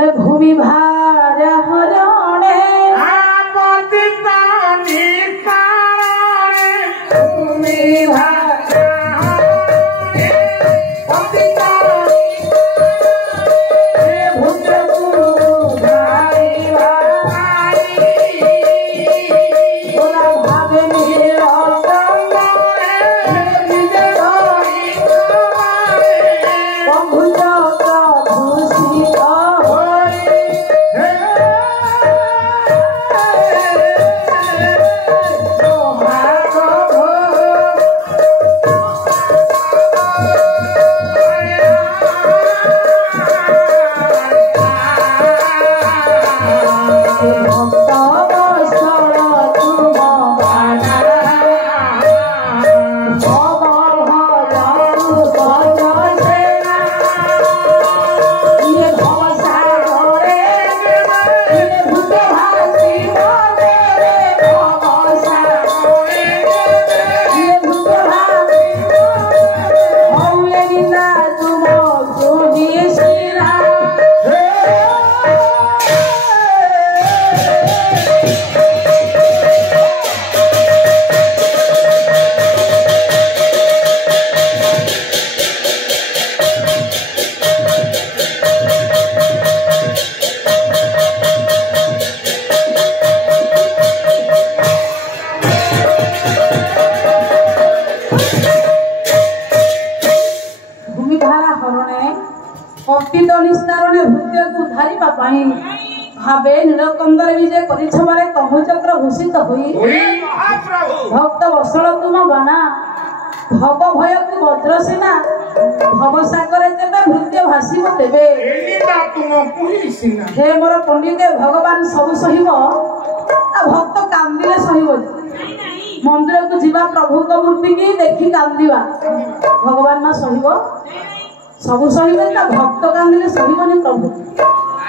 भूमि भार हरणे भूमि भार भावे नीलकंदर विजय परिछमारे कहुचक्र भूषित हुई भक्त वत्सल तुम बाना भव भय तु वज्रसेना भव सागर तेबे भृत्य भाषिब तेबे हे मोर पंडित भगवान सब सहिब आ भक्त कांदिले सहिब मंदिर को जीवा प्रभु को मूर्ति की देखी कांदिवा भगवान मा सहिब सब सहिबे ता भक्त कांदिले सहिबनी प्रभु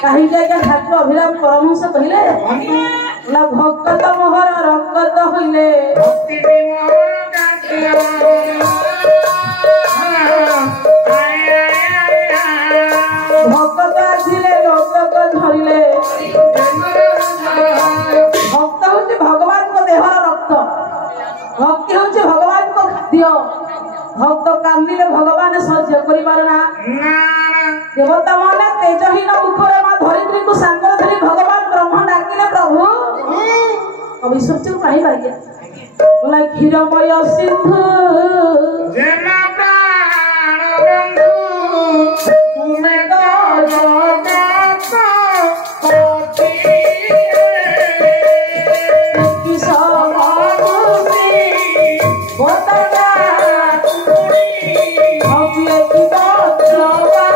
कहीं ठाकुर अभिराम परमहंस कहले भक्त मोहर रक्त हईले भक्त आसिले लोक धरिले भक्त हूँ भगवान को देहर रक्त भक्ति हूँ भगवान को खाद्य भक्त कांदिले भगवान सह्य करिपारना देवता माने तेजहीन मुखरे मां धरित्री को सांगर धरी भगवान ब्रह्म डाकिले प्रभु अविश्वास को कहीं बागे बोला क्षीरमय सिंधु जना प्राण बंधु तुम्हें तो जगत कोटि की समागुति होता अभी की बात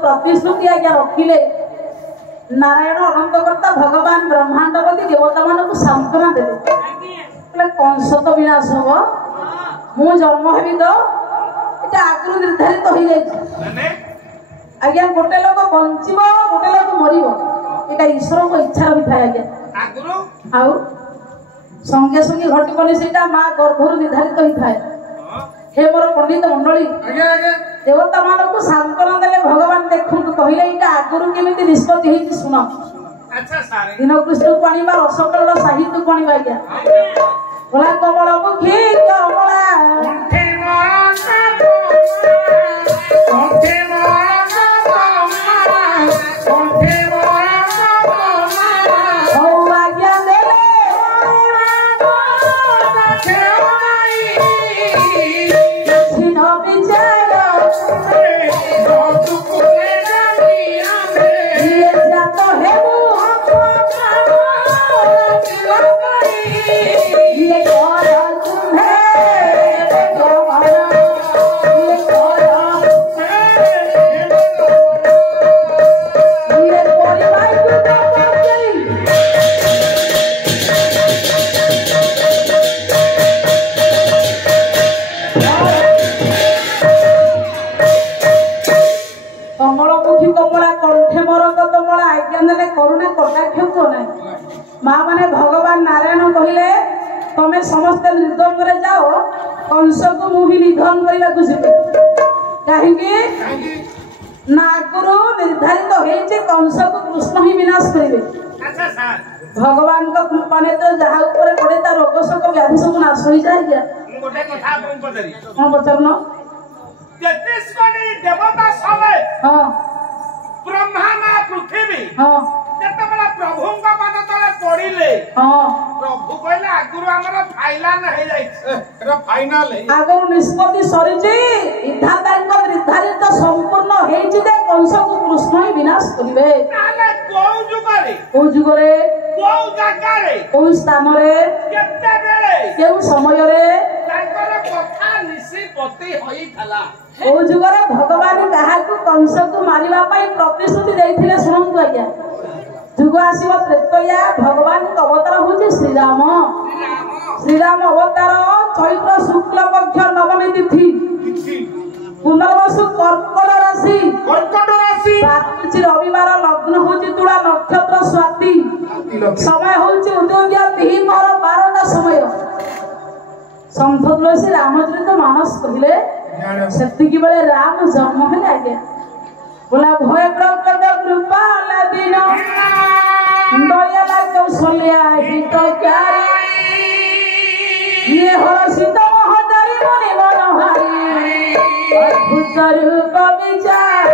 प्रतिश्रुति आज्ञा रखिले नारायण अनंतकर्ता भगवान ब्रह्मांडपति देवता मानक सांत्वना देले कंस तो विनाश हम मु जन्म हेबी तो एटा आगु निर्धारित हो जाय आज्ञा गोटे लोक बंचिबो गोटे लोक मरिबो एटा ईश्वर को इच्छा भी थाय आज्ञा आगु आउ संगे संगे घटिबनी सेटा मां गर्भरु निर्धारित होई थाय हे मोर पंडित मंडली देवता मानक सांत्वना देले भगवान देखु कहले इटा आगुरु केमिति निष्पत्ति हेछि सुन अच्छा सारे दिन कृष्ण पाणीबा रसकल साहित्य पाणीबा आज्ञा बोला कमल मुखी कमला कंठे मोर कमलमुखी कमला कंठे मोर कदमला आज्ञा नेले करुणा कटाक्ष को नहीं माँ माने भगवान नारायण कहले तमें समस्ते निर्दम रे जाओ कंस को मुहि निधन करबा को जिबे कहीं ना आगुरु निर्धारित होइचे कंस को कृष्ण ही विनाश करिवे भगवान का कृपा ने तो जहा ऊपर पड़े ता रोग सब व्याधि सब नाश हो जाय गया गोटे कथा आपन पदरी कोन बचरनो 33 कोटी देवता समय हां ब्रह्मा मा पृथ्वी हां जते बला प्रभु का पाद तले पड़िले हां प्रभु कहले आगुरु हमर फाइनल हे जाय एरा फाइनल हे आगुरु निष्पत्ति सरिची विधाताଙ୍କ निर्धारित संपूर्ण हेछि जे कंस को कृष्ण ही विनाश करिवे नाले को जुगरे को जगह रे को स्थान रे केते बेले केउ समय रे ताकर कथा निश्चित होई थला ओ जुगरे भगवान काहाकू कंस को मारिबा पई प्रतिश्रुति देइथिले सुनंतु आज्ञा जुग आसीब त्रेतया भगवान का अवतार होचे श्री राम अवतार चैत्र शुक्ल पक्ष नवमी तिथि पुनर्वसु कर्कट राशि रात्रि रविवार लग्न होची तुला नक्षत्र स्वाति समय होची उदय दिहिमर 12टा समय संत तुलसी रामचरित मानस कहले सेतिकी बेले राम जन्म हेले आगे बोला भय प्रकट कृपा दिन दयाला कौशल्या हितकारी ये हर सीता महदारी मने मनहारी अद्भुत रूप विचार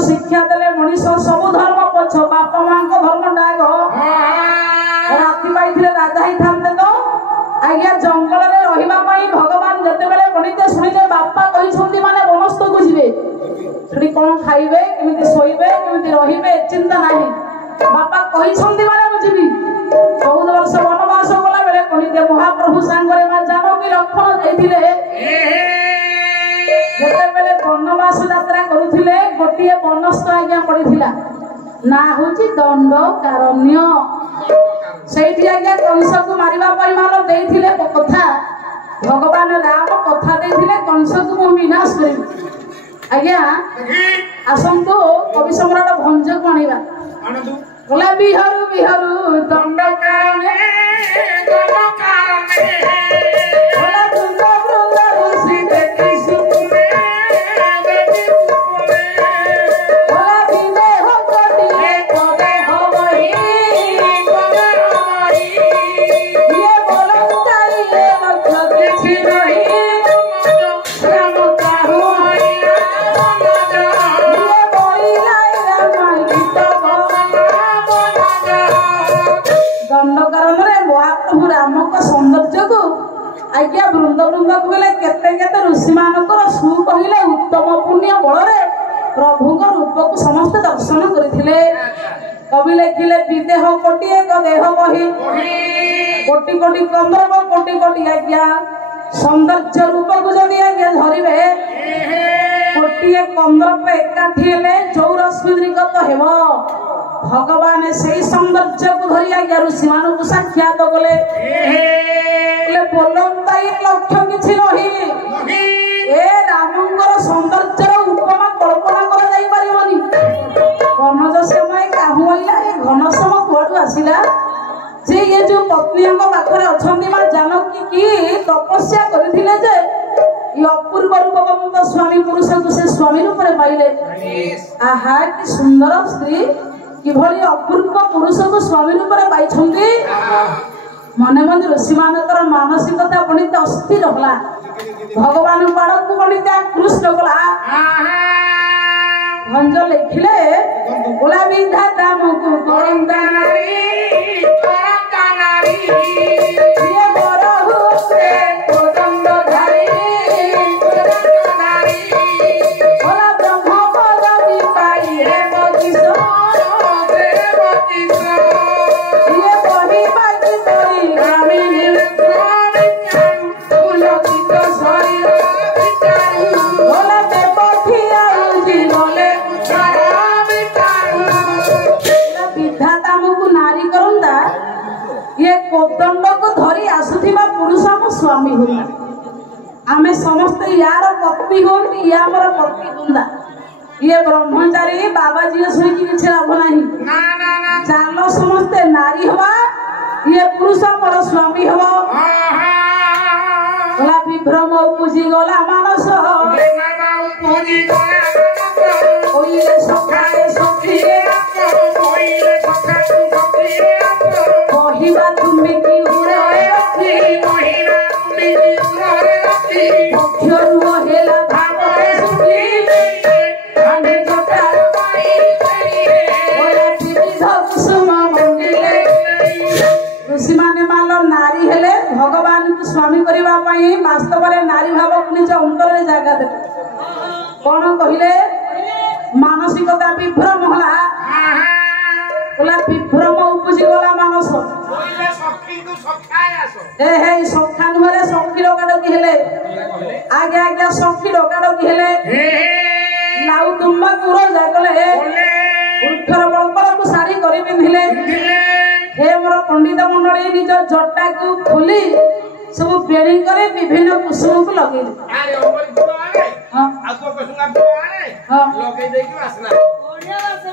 शिक्षा देले मनीष सब धर्म पछ बापा मां को धर्म डाग राति पाइथिले राजा ही थांते तो आज्ञा जंगल रे रहिबा पई भगवान जते बेले पणिते सुनिले बापा कहि छथि माने वनस्थ को जिवे छडी कोन खाइबे केमिति सोइबे केमिति रहिबे चिंता नाही बापा कहि छथि माने बुझिबी 14 वर्ष वनवास गला बेले पणिते महाप्रभु सांगरे मा जानकी लक्षण देथिले जते बेले वनवास यात्रा करूथिले गोटिए वनस्थ आज्ञा पड़िथिला ना होची दंडकारण्य सेठी आज्ञा कंस को मारिबा पई मार देथिले कथा भगवान राम कथा देथिले कंस को मु विनाश करिबी आज्ञा आसंतो कवि सम्राट भंज को आनिबा बोला बिहारू बिहारू दंडकारण्य बोला बृंद बृंद ऋषि देखि सुने सौंदर्य को आज्ञा वृंद वृंद कहले केते केते ऋषि मानकर सु कहले उत्तम पुण्य बल रे प्रभु को रूप को समस्त दर्शन करथिले कवि लेखिले विदेह कोटि एक देह कहि कोटि कोटि कंदर्प कोटि कोटि आज्ञा सौंदर्य रूप को जदि आज्ञा धरिबे कोटि कंदर्प एकाठी हेले चौरस्मिद्रिगत हेबो भगवान से सौंदर्य को धरी आज्ञा ऋषि मान को साक्षात गले बोलता ये लक्ष्य किछि नहीं ए रामंगर सौंदर्यर उपमा कल्पना करा जाई परिबनी घनज समय काहू आइला ए घन समय कोडू आसिला जे ये जो पत्नीଙ୍କ पाखरे अछंती मा जानकी की तपस्या करथिले जे ये अपूर्व रूपवंत स्वामी पुरुष को से स्वामी रूप रे पाइले आहा कि सुंदर स्त्री किभली अपूर्व पुरुष को स्वामी रूप रे पाइछंती मने मन ऋषि मानकर मानसिकता पणित अस्थिर होला भगवान बाण को पणित कृष्ण बोला भंज लिखिले बोला विधाता मुकु करंदा नारी ये बरहु से कोदंड धारी हुंदा आमे समस्त यार पत्नी हों ये आमर पति हुंदा ये ब्रह्मचारी बाबा जी सुई की किछ लाभ नाही ना ना ना चालो समस्त नारी हवा ये पुरुष मोर स्वामी हवा बोला विभ्रम पूजी गला मानस पूजी गला ओइले सखाए सखीरे ओइले सखाए सखीरे कहिबा तुमि की उड़ाए रखी महिला तुमि की उड़ाए रखी पक्षरु हेला भावे सुखी आने जटार पाई ओला विविध कुसुम मंडिले ऋषि माने मालो नारी हेले भगवान को स्वामी करबा पई वास्तव रे नारी भाव को निज अंतर रे जागा दे कोन कहिले मानसिकता विभ्रम होला बोला विभ्रम उपजी गला मानस ओइले सखी तू सखाय आसो ए हे सखा नुरे सखी रोगाडो की हेले आगे आगे सखी रोगाडो की हेले लाउ तुम्बा गुरो जागले उठर बळकर को साड़ी करि पिंधिले हे मोर पंडित मंडळी निज जटा को खोली सब बेणी करे विभिन्न कुसुम को लगे अरे ओमरी गुरो आले हां आको कसुंगा गुरो आले हां लगे देकी वासना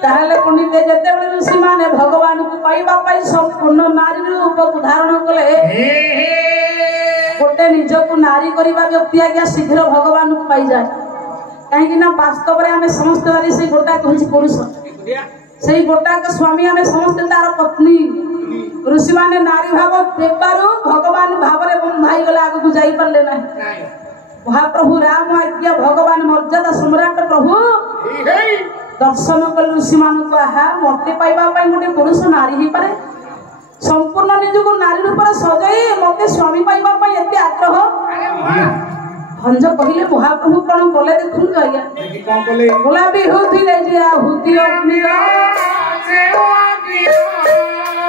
ताहले पंडित जेते बळे ऋषि माने भगवान को पाइबा पाई संपूर्ण नारी रूप को धारण कले गोटे निज को नारी करबा व्यक्ति आज्ञा शीघ्र भगवान को पाई जाए कहीं ना वास्तव रे हमें समस्त नारी से गोटा कहछि पुरुष सेही गोटा का स्वामी हमें समस्त तार पत्नी ऋषि माने नारी भाव देबारु भगवान भाव रे बंधाई गला आगु को जाई परले नाही महाप्रभु राम आज्ञा भगवान मर्यादा सम्राट प्रभु दर्शन कल ऋषि मान को आहा मते पाइबा पाई गोटे पुरुष नारी ही पारे संपूर्ण निज को नारी रूप सजाई मते स्वामी पाइबा पाई एते आग्रह भंज कहिले महाप्रभु कोन बोले देखु आज्ञा देखि कोन बोले बोला भी होती ले जे हुती अपनी से वाकी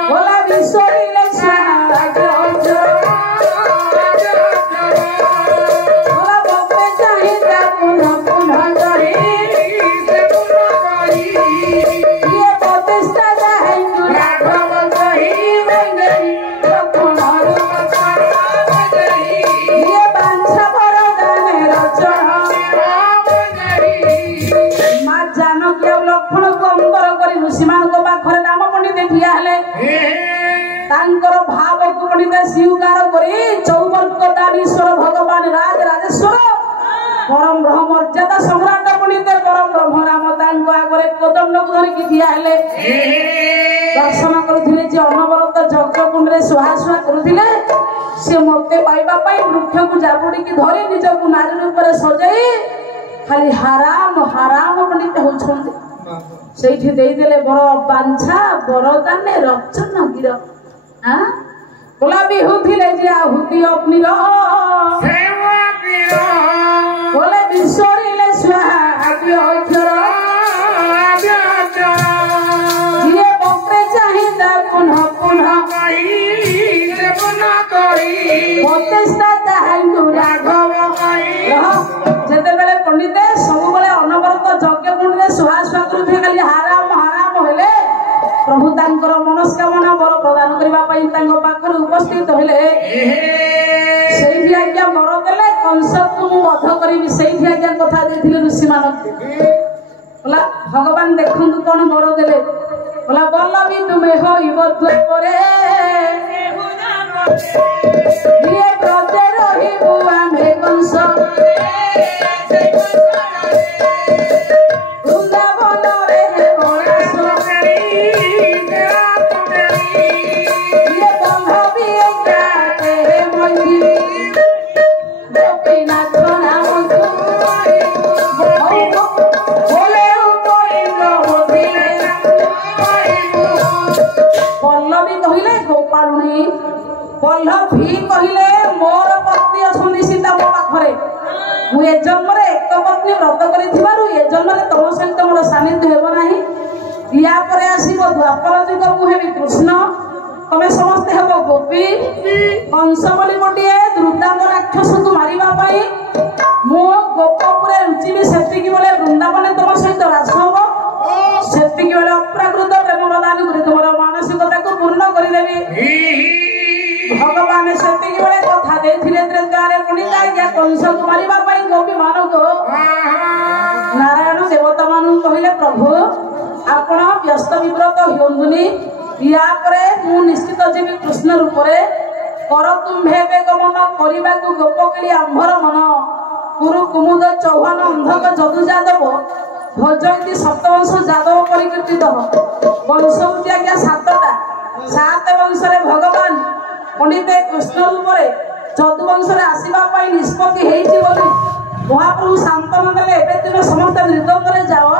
बोला विसोरी ले साज बोला बपे चाहिदा पुनः पुनः करी ये प्रतिष्ठा जाहे राघव कही मंगरी पुनः ये बांछा बरदान रचना मां जानकी लक्षण को अंतर करी ऋषि मान को पाखरे राम पंडित ठिया हेले तांकर भाव को पंडित स्वीकार करी चौवर्ग दानीश्वर भगवान राज राजेश्वर परम ब्रह्म मर्यादा सम्राट पंडित परम ब्रह्म राम तांको आगरे कोदंड को धरि कि ठिया हेले दर्शन करथिले जे अनवरत जग कुंड रे सुहासुहा करथिले से मते पाइबा पाई वृक्ष को जाबुडी की धरि निज को नारी रूप रे सजाई खाली हराम हराम पंडित होछन्ते सेठी देई देले बर बांछा बरदाने रचन गिर हां बोला भी होथिले जे आहुति अपनी रो सेवा पिरो बोले बिसोरीले स्वाहा आगे अक्षर ये बपरे चाहिदा पुनः पुनः कही से पुनः कही प्रतिष्ठा ताहांगु राघव जेते बेले पंडित सब बेले अनवरत यज्ञ कुंड रे सुहासुहा करुथे खाली हराम हराम हेले प्रभु तांकर मनस्कामना बर प्रदान करबा पई तांको पाखर उपस्थित हेले सेठी आज्ञा बर देले कंस को वध करिवि सेठी आज्ञा कथा देथिले ऋषि मानक बोला भगवान देखंतु कोन बर देले बोला बल्लभी तुमे होइब द्वारे ये ब्रजे रहिबु आमे कंस वृंदावन रे गणेश ये बल्लभी गाते मंदी गोपीनाथ नाम बोले पल्लवी कहले गोपालुणी पल्लवी कहले मोर पत्नी असुनी सीता मो पाखरे मु ए जन्मरे एक पत्नी व्रत करिथिबारु ए जन्मरे तम सहित मोर सानिध्य हेबो नाही या परे आसीबो द्वापर जुग मु हेबि कृष्ण तमे समस्त हेबो गोपी कंस बोली गोटिए द्रुतांग राक्षस को मारिबा पाई मो गोपपुरे रुचिबि सेतिकी बोले वृंदावने तम सहित रास होबो सेतिकी बोले अप्राकृत प्रेम प्रदान करि तमर मानसिकता को पूर्ण करि देबी भगवान सेतिकी बोले कथा देथिले त्रेतारे କହିଲେ ଆଜ୍ଞା କଂସକୁ ମାରିବା ପାଇଁ ଗୋପୀ ମାନଙ୍କୁ ନାରାୟଣ ଦେବତା ମାନଙ୍କୁ କହିଲେ ପ୍ରଭୁ ଆପଣ ବ୍ୟସ୍ତ ବିବ୍ରତ ହୁଅନ୍ତୁନି, ୟା ପରେ ମୁଁ ନିଶ୍ଚିତ ଯିବି କୃଷ୍ଣ ରୂପରେ। କରତୁମ୍ଭେ ଗମନ କରିବାକୁ ଗୋପକିଳି ଆମ୍ଭର ମନ, କୁରୁ କୁମୁଦ ଚୌହାନ ଅନ୍ଧକ ଯଦୁ ଯାଦବ, ଭୋଜନ୍ତି ସପ୍ତବଂଶ ଯାଦବ ପରିକୀର୍ତ୍ତିତ। ବଂଶ ହଉଛି ଆଜ୍ଞା 7ଟା, 7 ବଂଶରେ ଭଗବାନ ପଣ୍ଡିତ କୃଷ୍ଣ ରୂପରେ ଯଦୁ ବଂଶରେ ଆସିବା ପାଇଁ ନିଷ୍ପତ୍ତି ହେଇଛି ବୋଲି ମହାପ୍ରଭୁ ଶାନ୍ତନା ଦେଲେ। ଏବେ ତୁମେ ସମସ୍ତେ ନିର୍ଦ୍ଦନ୍ଦରେ ଯାଅ,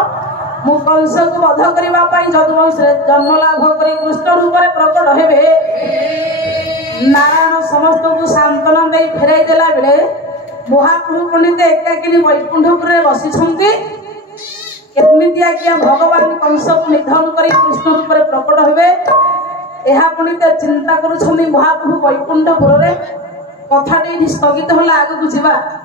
ମୁଁ କଂସକୁ ବଧ କରିବା ପାଇଁ ଯଦୁ ବଂଶରେ ଜନ୍ମ ଲାଭ କରି କୃଷ୍ଣ ରୂପରେ ପ୍ରକଟ ହେବେ। ନାରାୟଣ ସମସ୍ତଙ୍କୁ ସାନ୍ତ୍ୱନା ଦେଇ ଫେରାଇ ଦେଲା ବେଳେ ମହାପ୍ରଭୁ ପଣ୍ଡିତ ଏକାକିନୀ ବୈକୁଣ୍ଠପୁରରେ ବସିଛନ୍ତି। କେମିତି ଆଜ୍ଞା ଭଗବାନ କଂସକୁ ନିଧନ କରି କୃଷ୍ଣ ରୂପରେ ପ୍ରକଟ ହେବେ ଏହା ପଣ୍ଡିତ ଚିନ୍ତା କରୁଛନ୍ତି ମହାପ୍ରଭୁ ବୈକୁଣ୍ଠପୁରରେ। କଥାଟି ସ୍ଥଗିତ ହେଲା, ଆଗକୁ ଯିବା।